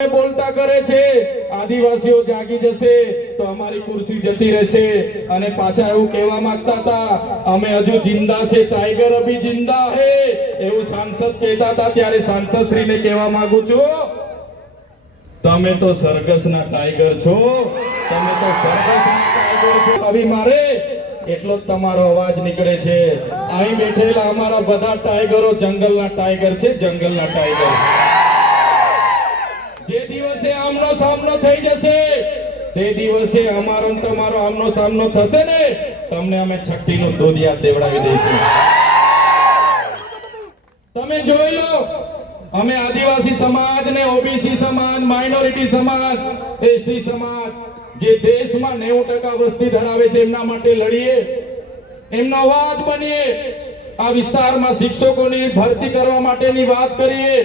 બોલતા કરે છે આદિવાસીઓ જાગી જશે તો અમારી ખુરશી જતી રહેશે અને પાછા એવું કહેવા માંગતા હતા અમે હજુ જિંદા છે, ટાઈગર અભી જિંદા હે, એવું સાંસદ કહેતા હતા। ત્યારે સાંસદ શ્રીને કહેવા માંગુ છું, તમે તો સરઘસના ટાઈગર છો, તમે તો સરઘસના ટાઈગર છો। હવે મારે એટલો જ તમારો અવાજ નીકળે છે। અહીં બેઠેલા અમારા બધા ટાઈગરો જંગલના ટાઈગર છે, જંગલના ટાઈગર। જે દિવસે આમનો સામનો થઈ જશે તે દિવસે અમારો ને તમારો આમનો સામનો થશે ને, તમને અમે છઠ્ઠીનું દૂધ યાદ દેવડાવી દઈશું। તમે જોઈ લો, અમે આદિવાસી સમાજ ને ઓબીસી સમાજ, માઇનોરિટી સમાજ, એસટી સમાજ જે દેશમાં 90% વસ્તી ધરાવે છે એમના માટે લડીએ, એમનો અવાજ બનીએ। આ વિસ્તારમાં શિક્ષકોની ભરતી કરવા માટેની વાત કરીએ,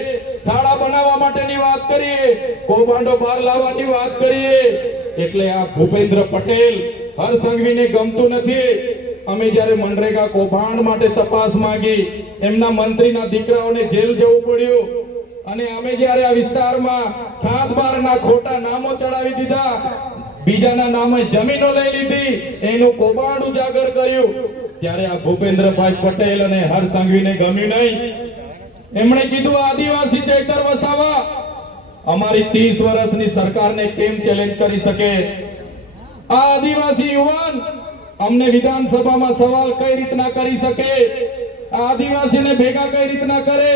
શાળા બનાવવા માટેની વાત કરીએ, કૌભાંડો બહાર લાવવાની વાત કરીએ। એટલે આ ભૂપેન્દ્ર પટેલ હરસંઘવીને ગમતું નથી। અમે જ્યારે મનરેગા કૌભાંડ માટે તપાસ માંગી, એમના મંત્રીના દીકરાઓને જેલ જવું પડ્યું અને અમે જ્યારે આ વિસ્તારમાં 7/12ના ખોટા નામો ચડાવી દીધા, બીજાના નામે જમીનો લઈ લીધી, એનું કૌભાંડ ઉજાગર કર્યું, ત્યારે આ ભૂપેન્દ્રભાઈ પટેલ અને હરસંઘવીને ગમ્યું નહીં। એમણે કીધું આદિવાસી ચૈતર વસાવા અમારી 30 વર્ષની સરકારને કેમ ચેલેન્જ કરી શકે? આ આદિવાસી યુવાન અમને વિધાનસભામાં સવાલ કઈ રીતના કરી શકે? આ આદિવાસીને ભેગા કઈ રીતના કરે?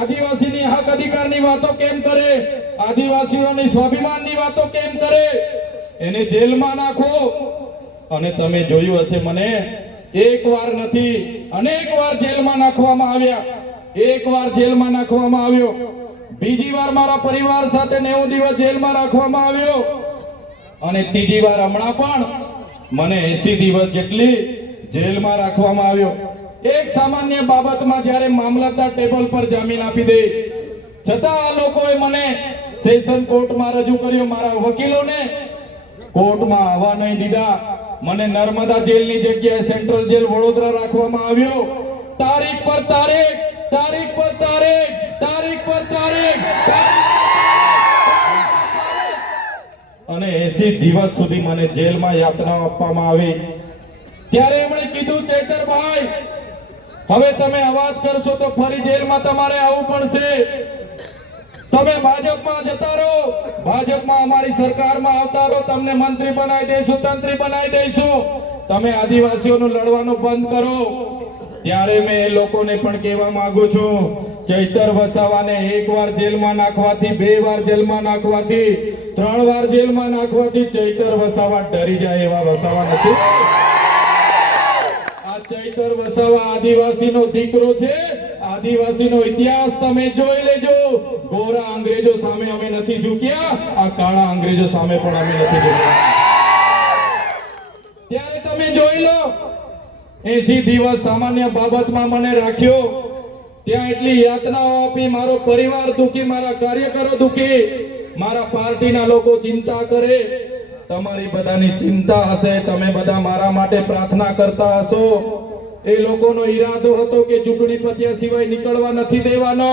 આદિવાસીની હક અધિકારની વાતો કેમ કરે? આદિવાસીઓની સ્વાભિમાનની વાતો કેમ કરે? એને જેલમાં નાખો। અને તમે જોયું હશે, મને એક વાર નથી અનેક વાર જેલમાં નાખવામાં આવ્યા। એક વાર જેલમાં નાખવામાં આવ્યો, બીજી વાર મારા પરિવાર સાથે 90 દિવસ જેલમાં રાખવામાં આવ્યો અને ત્રીજી વાર હમણાં પણ મને 80 દિવસ જેટલી જેલમાં રાખવામાં આવ્યો। એક સામાન્ય બાબતમાં જ્યારે મામલતદાર ટેબલ પર જામીન આપી દે, છતાં આ લોકોએ મને સેશન કોર્ટમાં રજૂ કર્યો, મારા વકીલોને કોર્ટમાં આવવા નહીં દીધા। મને નર્મદા જેલની જગ્યાએ સેન્ટ્રલ જેલ વડોદરા રાખવામાં આવ્યો। તારીખ પર તારીખ, તારીખ પર તારીખ, તારીખ પર તારીખ, અને 80 દિવસ સુધી મને જેલમાં યાતના આપવામાં આવી। ત્યારે એમણે કીધું, ચૈતરભાઈ હવે તમે અવાજ કરશો તો ફરી જેલમાં તમારે આવવું પડશે। તમે ભાજપમાં જતા રહો, ભાજપમાં અમારી સરકારમાં આવતા રહો, તમને મંત્રી બનાવી દઈશું, તંત્રી બનાવી દઈશું, તમે આદિવાસીઓનું લડવાનું બંધ કરો। ત્યારે મેં એ લોકોને પણ કહેવા માંગુ છું, ચૈતર વસાવાને 1 વાર જેલમાં નાખવાથી, 2 વાર જેલમાં નાખવાથી, 3 વાર જેલમાં નાખવાથી ચૈતર વસાવા ડરી જાય એવા વસાવા નથી। આ ચૈતર વસાવા આદિવાસીનો દીકરો છે। આદિવાસીનો ઇતિહાસ તમે જોઈ લેજો। ગોરા અંગ્રેજો સામે અમે નથી ઝૂક્યા, આ કાળા અંગ્રેજો સામે પણ અમે નથી ઝૂક્યા। ત્યારે તમે જોઈ લો, 80 દિવસ સામાન્ય બાબતમાં મને રાખ્યો, ત્યાં એટલી યાતનાઓ આપી, મારો પરિવાર દુખી, મારા કાર્યકરો દુખી, મારા પાર્ટીના લોકો ચિંતા કરે। તમારી બધાની ચિંતા હશે, તમે બધા મારા માટે પ્રાર્થના કરતા હશો। એ લોકોનો ઈરાદો હતો કે ચૂંટણી પત્યા સિવાય નીકળવા નથી દેવાનો।